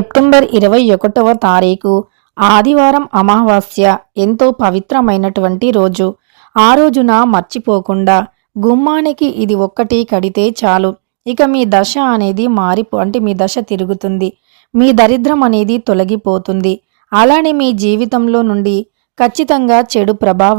September ఇరవై ఒకటవ తారీఖు ఆదివారం అమావాస్య ఎంతో పవిత్రమైనటువంటి రోజు. ఆ రోజున మర్చిపోకుండా గుమ్మానికి ఇది ఒక్కటి కడితే చాలు. ఇక మీ దశ అనేది మారిపో అంటే మీ దశ తిరుగుతుంది. మీ దరిద్రం అనేది తొలగిపోతుంది. అలానే మీ జీవితంలో నుండి ఖచ్చితంగా చెడు ప్రభావ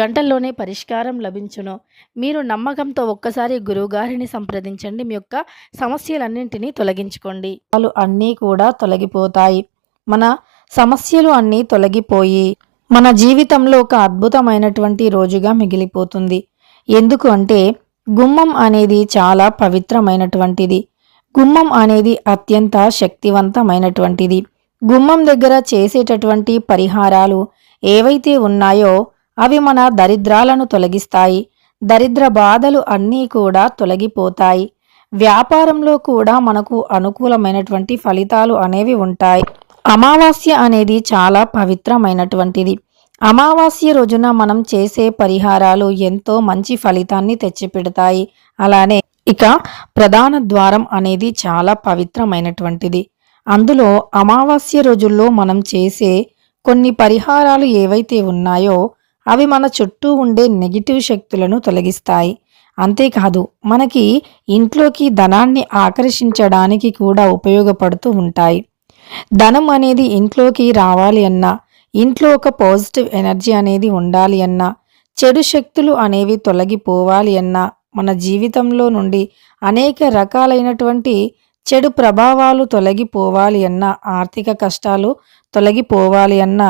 గంటల్లోనే పరిష్కారం లభించును. మీరు నమ్మకంతో ఒక్కసారి గురువుగారిని సంప్రదించండి. మీ యొక్క సమస్యలన్నింటినీ తొలగించుకోండి. వాళ్ళు అన్నీ కూడా తొలగిపోతాయి. మన సమస్యలు అన్నీ తొలగిపోయి మన జీవితంలో ఒక అద్భుతమైనటువంటి రోజుగా మిగిలిపోతుంది. ఎందుకు అంటే గుమ్మం అనేది చాలా పవిత్రమైనటువంటిది. గుమ్మం అనేది అత్యంత శక్తివంతమైనటువంటిది. గుమ్మం దగ్గర చేసేటటువంటి పరిహారాలు ఏవైతే ఉన్నాయో అవి మన దరిద్రాలను తొలగిస్తాయి. దరిద్ర బాధలు అన్నీ కూడా తొలగిపోతాయి. వ్యాపారంలో కూడా మనకు అనుకూలమైనటువంటి ఫలితాలు అనేవి ఉంటాయి. అమావాస్య అనేది చాలా పవిత్రమైనటువంటిది. అమావాస్య రోజున మనం చేసే పరిహారాలు ఎంతో మంచి ఫలితాన్ని తెచ్చిపెడతాయి. అలానే ఇక ప్రధాన ద్వారం అనేది చాలా పవిత్రమైనటువంటిది. అందులో అమావాస్య రోజుల్లో మనం చేసే కొన్ని పరిహారాలు ఏవైతే ఉన్నాయో అవి మన చుట్టూ ఉండే నెగిటివ్ శక్తులను తొలగిస్తాయి. అంతేకాదు మనకి ఇంట్లోకి ధనాన్ని ఆకర్షించడానికి కూడా ఉపయోగపడుతూ ఉంటాయి. ధనం అనేది ఇంట్లోకి రావాలి అన్నా ఇంట్లో ఒక పాజిటివ్ ఎనర్జీ అనేది ఉండాలి అన్నా చెడు శక్తులు అనేవి తొలగిపోవాలి అన్నా మన జీవితంలో నుండి అనేక రకాలైనటువంటి చెడు ప్రభావాలు తొలగిపోవాలి అన్నా ఆర్థిక కష్టాలు తొలగిపోవాలి అన్నా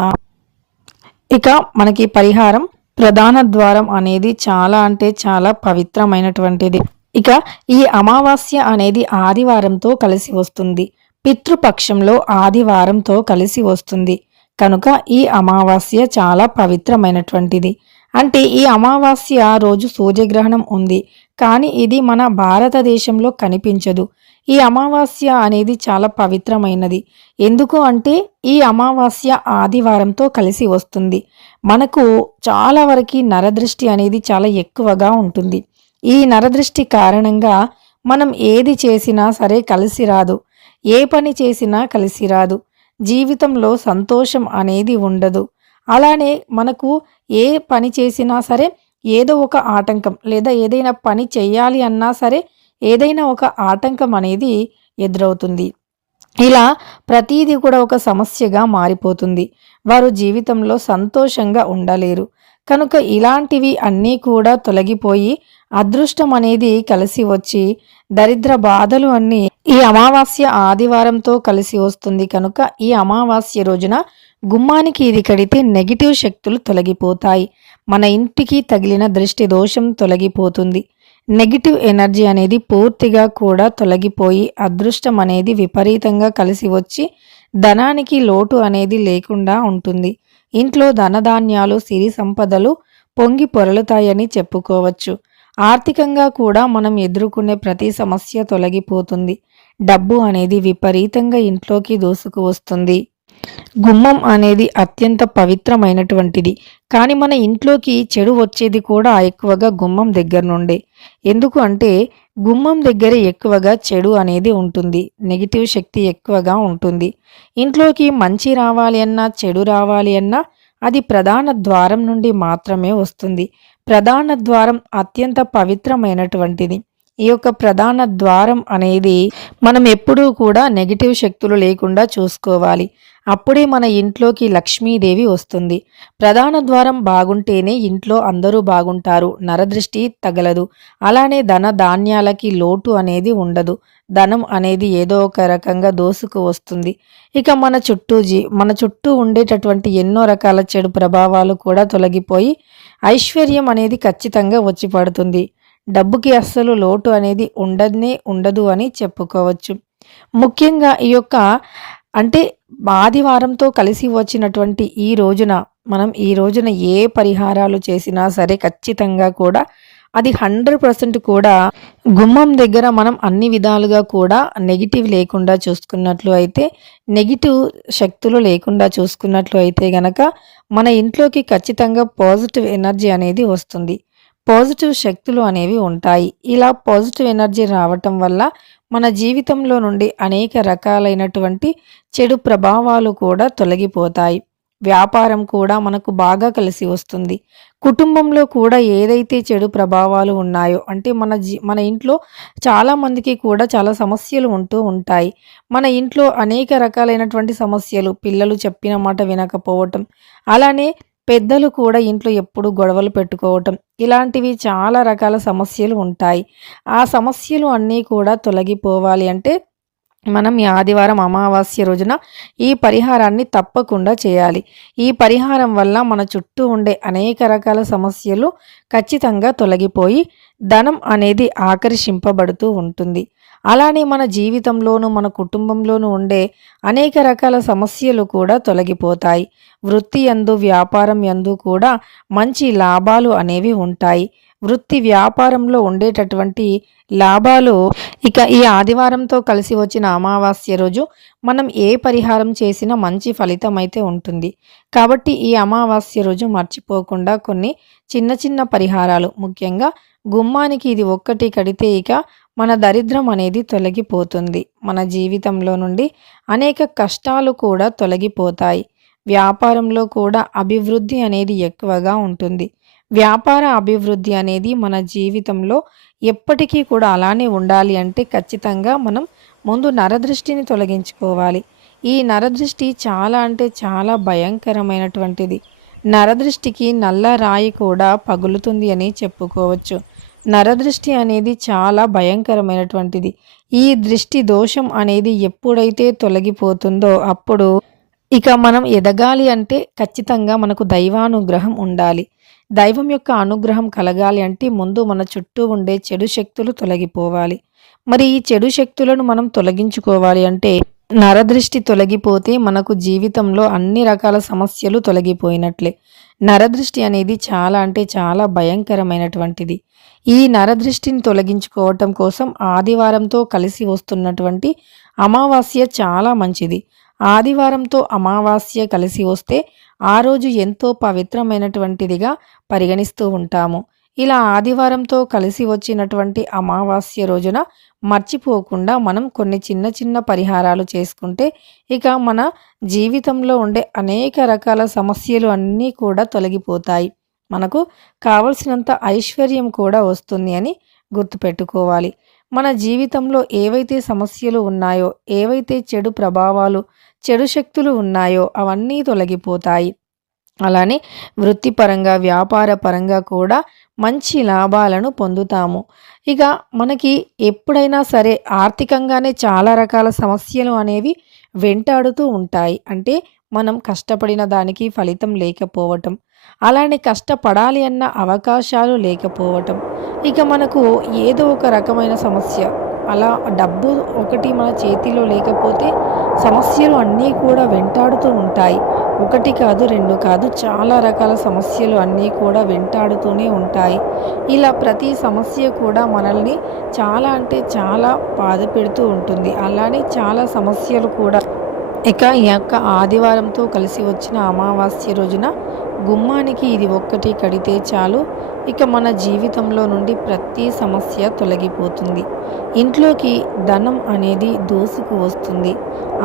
ఇక మనకి పరిహారం ప్రధాన ద్వారం అనేది చాలా అంటే చాలా పవిత్రమైనటువంటిది. ఇక ఈ అమావాస్య అనేది ఆదివారంతో కలిసి వస్తుంది. పితృపక్షంలో ఆదివారంతో కలిసి వస్తుంది. కనుక ఈ అమావాస్య చాలా పవిత్రమైనటువంటిది. అంటే ఈ అమావాస్య రోజు సూర్యగ్రహణం ఉంది. కానీ ఇది మన భారతదేశంలో కనిపించదు. ఈ అమావాస్య అనేది చాలా పవిత్రమైనది. ఎందుకు అంటే ఈ అమావాస్య ఆదివారంతో కలిసి వస్తుంది. మనకు చాలా వరకు నరదృష్టి అనేది చాలా ఎక్కువగా ఉంటుంది. ఈ నరదృష్టి కారణంగా మనం ఏది చేసినా సరే కలిసి రాదు. ఏ పని చేసినా కలిసి రాదు. జీవితంలో సంతోషం అనేది ఉండదు. అలానే మనకు ఏ పని చేసినా సరే ఏదో ఒక ఆటంకం లేదా ఏదైనా పని చేయాలి అన్నా సరే ఏదైనా ఒక ఆటంకం అనేది ఎదురవుతుంది. ఇలా ప్రతీది కూడా ఒక సమస్యగా మారిపోతుంది. వారు జీవితంలో సంతోషంగా ఉండలేరు. కనుక ఇలాంటివి అన్నీ కూడా తొలగిపోయి అదృష్టం అనేది కలిసి వచ్చి దరిద్ర బాధలు అన్నీ ఈ అమావాస్య ఆదివారంతో కలిసి వస్తుంది. కనుక ఈ అమావాస్య రోజున గుమ్మానికి ఇది కడితే నెగిటివ్ శక్తులు తొలగిపోతాయి. మన ఇంటికి తగిలిన దృష్టి దోషం తొలగిపోతుంది. నెగిటివ్ ఎనర్జీ అనేది పూర్తిగా కూడా తొలగిపోయి అదృష్టం అనేది విపరీతంగా కలిసి వచ్చి ధనానికి లోటు అనేది లేకుండా ఉంటుంది. ఇంట్లో ధనధాన్యాలు సిరి సంపదలు పొంగి పొరలుతాయని చెప్పుకోవచ్చు. ఆర్థికంగా కూడా మనం ఎదుర్కొనే ప్రతి సమస్య తొలగిపోతుంది. డబ్బు అనేది విపరీతంగా ఇంట్లోకి దూసుకు వస్తుంది గుమ్మం అనేది అత్యంత పవిత్రమైనటువంటిది. కానీ మన ఇంట్లోకి చెడు వచ్చేది కూడా ఎక్కువగా గుమ్మం దగ్గర నుండే. ఎందుకు అంటే గుమ్మం దగ్గర ఎక్కువగా చెడు అనేది ఉంటుంది. నెగిటివ్ శక్తి ఎక్కువగా ఉంటుంది. ఇంట్లోకి మంచి రావాలి అన్నా చెడు రావాలి అన్నా అది ప్రధాన ద్వారం నుండి మాత్రమే వస్తుంది. ప్రధాన ద్వారం అత్యంత పవిత్రమైనటువంటిది. ఈ యొక్క ప్రధాన ద్వారం అనేది మనం ఎప్పుడూ కూడా నెగిటివ్ శక్తులు లేకుండా చూసుకోవాలి. అప్పుడే మన ఇంట్లోకి లక్ష్మీదేవి వస్తుంది. ప్రధాన ద్వారం బాగుంటేనే ఇంట్లో అందరూ బాగుంటారు. నరదృష్టి తగలదు. అలానే ధన ధాన్యాలకి లోటు అనేది ఉండదు. ధనం అనేది ఏదో ఒక రకంగా దోసుకు వస్తుంది. ఇక మన చుట్టూ జీ మన చుట్టూ ఉండేటటువంటి ఎన్నో రకాల చెడు ప్రభావాలు కూడా తొలగిపోయి ఐశ్వర్యం అనేది ఖచ్చితంగా వచ్చి పడుతుంది. డబ్బుకి అస్సలు లోటు అనేది ఉండనే ఉండదు అని చెప్పుకోవచ్చు. ముఖ్యంగా ఈ యొక్క అంటే ఆదివారంతో కలిసి వచ్చినటువంటి ఈ రోజున మనం ఈ రోజున ఏ పరిహారాలు చేసినా సరే ఖచ్చితంగా కూడా అది హండ్రెడ్ పర్సెంట్ కూడా గుమ్మం దగ్గర మనం అన్ని విధాలుగా కూడా నెగిటివ్ లేకుండా చూసుకున్నట్లు అయితే నెగిటివ్ శక్తులు లేకుండా చూసుకున్నట్లు అయితే గనక మన ఇంట్లోకి ఖచ్చితంగా పాజిటివ్ ఎనర్జీ అనేది వస్తుంది. పాజిటివ్ శక్తులు అనేవి ఉంటాయి. ఇలా పాజిటివ్ ఎనర్జీ రావటం వల్ల మన జీవితంలో నుండి అనేక రకాలైనటువంటి చెడు ప్రభావాలు కూడా తొలగిపోతాయి. వ్యాపారం కూడా మనకు బాగా కలిసి వస్తుంది. కుటుంబంలో కూడా ఏదైతే చెడు ప్రభావాలు ఉన్నాయో అంటే మన జీ మన ఇంట్లో చాలామందికి కూడా చాలా సమస్యలు ఉంటూ ఉంటాయి. మన ఇంట్లో అనేక రకాలైనటువంటి సమస్యలు పిల్లలు చెప్పిన మాట వినకపోవటం అలానే పెద్దలు కూడా ఇంట్లో ఎప్పుడు గొడవలు పెట్టుకోవటం. ఇలాంటివి చాలా రకాల సమస్యలు ఉంటాయి. ఆ సమస్యలు అన్నీ కూడా తొలగిపోవాలి అంటే మనం ఈ ఆదివారం అమావాస్య రోజున ఈ పరిహారాన్ని తప్పకుండా చేయాలి. ఈ పరిహారం వల్ల మన చుట్టూ ఉండే అనేక రకాల సమస్యలు ఖచ్చితంగా తొలగిపోయి ధనం అనేది ఆకర్షింపబడుతూ ఉంటుంది. అలానే మన జీవితంలోనూ మన కుటుంబంలోనూ ఉండే అనేక రకాల సమస్యలు కూడా తొలగిపోతాయి. వృత్తి యందు వ్యాపారం యందు కూడా మంచి లాభాలు అనేవి ఉంటాయి. వృత్తి వ్యాపారంలో ఉండేటటువంటి లాభాలు ఇక ఈ ఆదివారంతో కలిసి వచ్చిన అమావాస్య రోజు మనం ఏ పరిహారం చేసినా మంచి ఫలితం అయితే ఉంటుంది. కాబట్టి ఈ అమావాస్య రోజు మర్చిపోకుండా కొన్ని చిన్న చిన్న పరిహారాలు. ముఖ్యంగా గుమ్మానికి ఇది ఒక్కటి కడితే ఇక మన దరిద్రం అనేది తొలగిపోతుంది. మన జీవితంలో నుండి అనేక కష్టాలు కూడా తొలగిపోతాయి. వ్యాపారంలో కూడా అభివృద్ధి అనేది ఎక్కువగా ఉంటుంది. వ్యాపార అభివృద్ధి అనేది మన జీవితంలో ఎప్పటికీ కూడా అలానే ఉండాలి అంటే ఖచ్చితంగా మనం ముందు నరదృష్టిని తొలగించుకోవాలి. ఈ నరదృష్టి చాలా అంటే చాలా భయంకరమైనటువంటిది. నరదృష్టికి నల్ల రాయి కూడా పగులుతుంది అని చెప్పుకోవచ్చు. నరదృష్టి అనేది చాలా భయంకరమైనటువంటిది. ఈ దృష్టి దోషం అనేది ఎప్పుడైతే తొలగిపోతుందో అప్పుడు ఇక మనం ఎదగాలి అంటే ఖచ్చితంగా మనకు దైవానుగ్రహం ఉండాలి. దైవం యొక్క అనుగ్రహం కలగాలి అంటే ముందు మన చుట్టూ ఉండే చెడు శక్తులు తొలగిపోవాలి. మరి ఈ చెడు శక్తులను మనం తొలగించుకోవాలి అంటే నరదృష్టి తొలగిపోతే మనకు జీవితంలో అన్ని రకాల సమస్యలు తొలగిపోయినట్లే. నరదృష్టి అనేది చాలా అంటే చాలా భయంకరమైనటువంటిది. ఈ నరదృష్టిని తొలగించుకోవటం కోసం ఆదివారంతో కలిసి వస్తున్నటువంటి అమావాస్య చాలా మంచిది. ఆదివారంతో అమావాస్య కలిసి వస్తే ఆ రోజు ఎంతో పవిత్రమైనటువంటిదిగా పరిగణిస్తూ ఉంటాము. ఇలా ఆదివారంతో కలిసి వచ్చినటువంటి అమావాస్య రోజున మర్చిపోకుండా మనం కొన్ని చిన్న చిన్న పరిహారాలు చేసుకుంటే ఇక మన జీవితంలో ఉండే అనేక రకాల సమస్యలు అన్నీ కూడా తొలగిపోతాయి. మనకు కావలసినంత ఐశ్వర్యం కూడా వస్తుంది అని గుర్తుపెట్టుకోవాలి. మన జీవితంలో ఏవైతే సమస్యలు ఉన్నాయో ఏవైతే చెడు ప్రభావాలు చెడు శక్తులు ఉన్నాయో అవన్నీ తొలగిపోతాయి. అలానే వృత్తిపరంగా వ్యాపార పరంగా కూడా మంచి లాభాలను పొందుతాము. ఇక మనకి ఎప్పుడైనా సరే ఆర్థికంగానే చాలా రకాల సమస్యలు అనేవి వెంటాడుతూ ఉంటాయి. అంటే మనం కష్టపడిన దానికి ఫలితం లేకపోవటం అలానే కష్టపడాలి అన్న అవకాశాలు లేకపోవటం. ఇక మనకు ఏదో ఒక రకమైన సమస్య. అలా డబ్బు ఒకటి మన చేతిలో లేకపోతే సమస్యలు అన్నీ కూడా వెంటాడుతూ ఉంటాయి. ఒకటి కాదు రెండు కాదు చాలా రకాల సమస్యలు అన్నీ కూడా వెంటాడుతూనే ఉంటాయి. ఇలా ప్రతి సమస్య కూడా మనల్ని చాలా అంటే చాలా బాధ పెడుతూ ఉంటుంది. అలానే చాలా సమస్యలు కూడా. ఇక ఈ యొక్క ఆదివారంతో కలిసి వచ్చిన అమావాస్య రోజున గుమ్మానికి ఇది ఒక్కటి కడితే చాలు. ఇక మన జీవితంలో నుండి ప్రతి సమస్య తొలగిపోతుంది. ఇంట్లోకి ధనం అనేది దూసుకు వస్తుంది.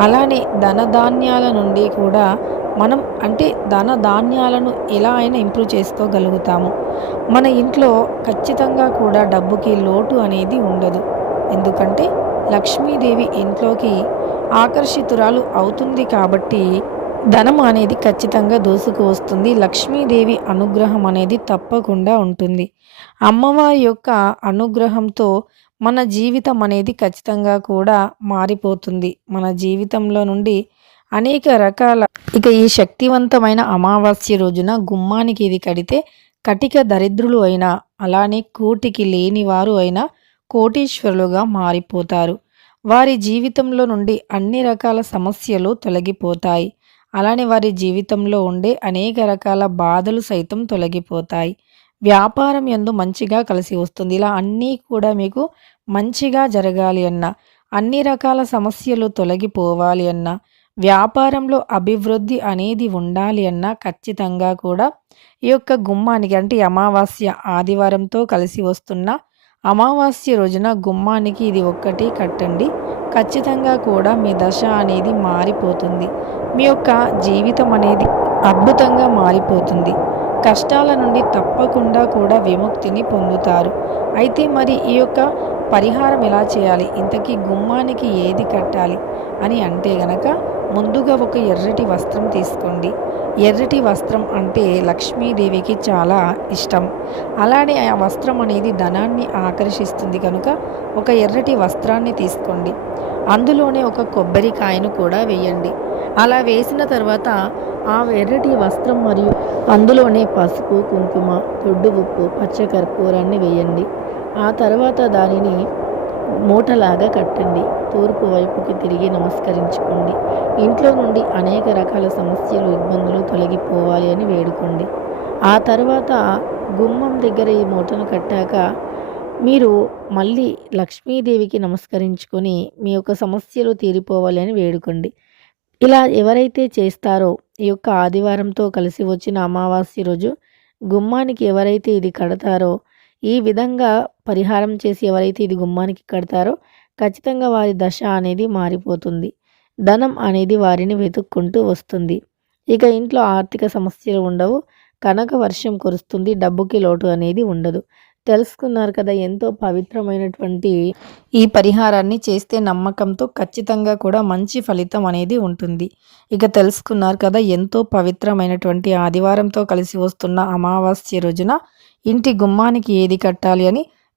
అలానే ధనధాన్యాల నుండి కూడా మనం అంటే ధన ధాన్యాలను ఎలా అయినా ఇంప్రూవ్ చేసుకోగలుగుతాము. మన ఇంట్లో ఖచ్చితంగా కూడా డబ్బుకి లోటు అనేది ఉండదు. ఎందుకంటే లక్ష్మీదేవి ఇంట్లోకి ఆకర్షితురాలు అవుతుంది కాబట్టి ధనం అనేది ఖచ్చితంగా దూసుకు వస్తుంది. లక్ష్మీదేవి అనుగ్రహం అనేది తప్పకుండా ఉంటుంది. అమ్మవారి యొక్క అనుగ్రహంతో మన జీవితం అనేది ఖచ్చితంగా కూడా మారిపోతుంది. మన జీవితంలో నుండి అనేక రకాల ఇక ఈ శక్తివంతమైన అమావాస్య రోజున గుమ్మానికి ఇది కడితే కటిక దరిద్రులు అయినా అలానే కూటికి లేనివారు అయినా కోటీశ్వరులుగా మారిపోతారు. వారి జీవితంలో నుండి అన్ని రకాల సమస్యలు తొలగిపోతాయి. అలానే వారి జీవితంలో ఉండే అనేక రకాల బాధలు సైతం తొలగిపోతాయి. వ్యాపారం ఎందు మంచిగా కలిసి వస్తుంది. ఇలా అన్నీ కూడా మీకు మంచిగా జరగాలి అన్న అన్ని రకాల సమస్యలు తొలగిపోవాలి అన్న వ్యాపారంలో అభివృద్ధి అనేది ఉండాలి అన్న ఖచ్చితంగా కూడా ఈ యొక్క గుమ్మానికి అంటే అమావాస్య ఆదివారంతో కలిసి వస్తున్న అమావాస్య రోజున గుమ్మానికి ఇది ఒక్కటి కట్టండి. ఖచ్చితంగా కూడా మీ దశ అనేది మారిపోతుంది. మీ యొక్క జీవితం అనేది అద్భుతంగా మారిపోతుంది. కష్టాల నుండి తప్పకుండా కూడా విముక్తిని పొందుతారు. అయితే మరి ఈ యొక్క పరిహారం ఎలా చేయాలి? ఇంతకీ గుమ్మానికి ఏది కట్టాలి? అని అంటే గనక ముందుగా ఒక ఎర్రటి వస్త్రం తీసుకోండి. ఎర్రటి వస్త్రం అంటే లక్ష్మీదేవికి చాలా ఇష్టం. అలానే ఆ వస్త్రం అనేది ధనాన్ని ఆకర్షిస్తుంది కనుక ఒక ఎర్రటి వస్త్రాన్ని తీసుకోండి. అందులోనే ఒక కొబ్బరికాయను కూడా వేయండి. అలా వేసిన తర్వాత ఆ ఎర్రటి వస్త్రం మరియు అందులోనే పసుపు కుంకుమ తొడ్డు ఉప్పు పచ్చకర్పూరాన్ని వేయండి. ఆ తర్వాత దానిని మూటలాగా కట్టండి. తూర్పు వైపుకి తిరిగి నమస్కరించుకోండి. ఇంట్లో నుండి అనేక రకాల సమస్యలు ఇబ్బందులు తొలగిపోవాలి అని వేడుకోండి. ఆ తర్వాత గుమ్మం దగ్గర ఈ మూటను కట్టాక మీరు మళ్ళీ లక్ష్మీదేవికి నమస్కరించుకొని మీ యొక్క సమస్యలు తీరిపోవాలి అని వేడుకోండి. ఇలా ఎవరైతే చేస్తారో ఈ యొక్క ఆదివారంతో కలిసి వచ్చిన అమావాస్య రోజు గుమ్మానికి ఎవరైతే ఇది కడతారో ఈ విధంగా పరిహారం చేసి ఎవరైతే ఇది గుమ్మానికి కడతారో ఖచ్చితంగా వారి దశ అనేది మారిపోతుంది. ధనం అనేది వారిని వెతుక్కుంటూ వస్తుంది. ఇక ఇంట్లో ఆర్థిక సమస్యలు ఉండవు. కనక వర్షం కురుస్తుంది. డబ్బుకి లోటు అనేది ఉండదు. తెలుసుకున్నారు కదా ఎంతో పవిత్రమైనటువంటి ఈ పరిహారాన్ని చేస్తే నమ్మకంతో ఖచ్చితంగా కూడా మంచి ఫలితం అనేది ఉంటుంది. ఇక తెలుసుకున్నారు కదా ఎంతో పవిత్రమైనటువంటి ఆదివారంతో కలిసి వస్తున్న అమావాస్య రోజున ఇంటి గుమ్మానికి ఏది కట్టాలి అని